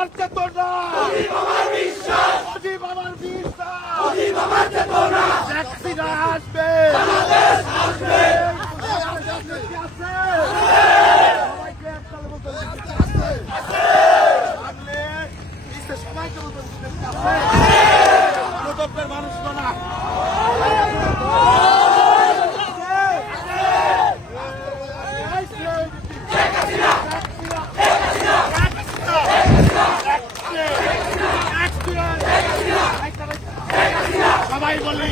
আমার চেতনা, মুজিব আমার বিশ্বাস, শেখ হাসিনা আসবে, সবাইকে একসাথে বলতে সবাইকে বলতে গণতন্ত্রের মানুষ না সবাই বলি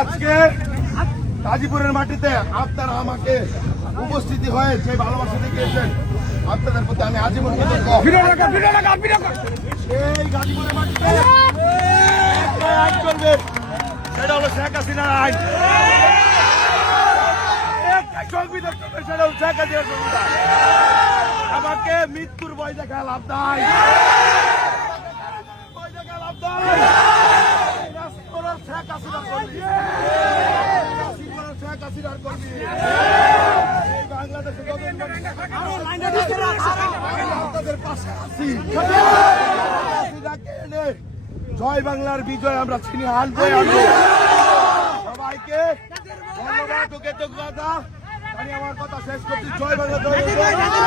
আজকে গাজীপুরের মাটিতে আপনারা আমাকে উপস্থিতি হয়ে যে ভালোবাসা দেখিয়েছেন আপনাদের প্রতি আমি আজীবন এই গাজীপুরের মাটিতে আইন করবে সেটা হলো শেখ হাসিনার আইন। সংবিধান করবে সেটা হলো শেখ হাসিনার সংবিধান। আমাকে মৃত্যুর ভয় দেখা লাভ নাই, ভয় দেখা লাভ নাই। শেখ হাসিনার কর্মী, শেখ হাসিনার কর্মী এই বাংলাদেশে আপনাদের পাশে আছি। জয় বাংলার বিজয় আমরা ছিনিয়ে আনবো। সবাইকে ধন্যবাদ ও কৃতজ্ঞতা। আমি আমার কথা শেষ করছি। জয় বাংলা, জয় বাংলা।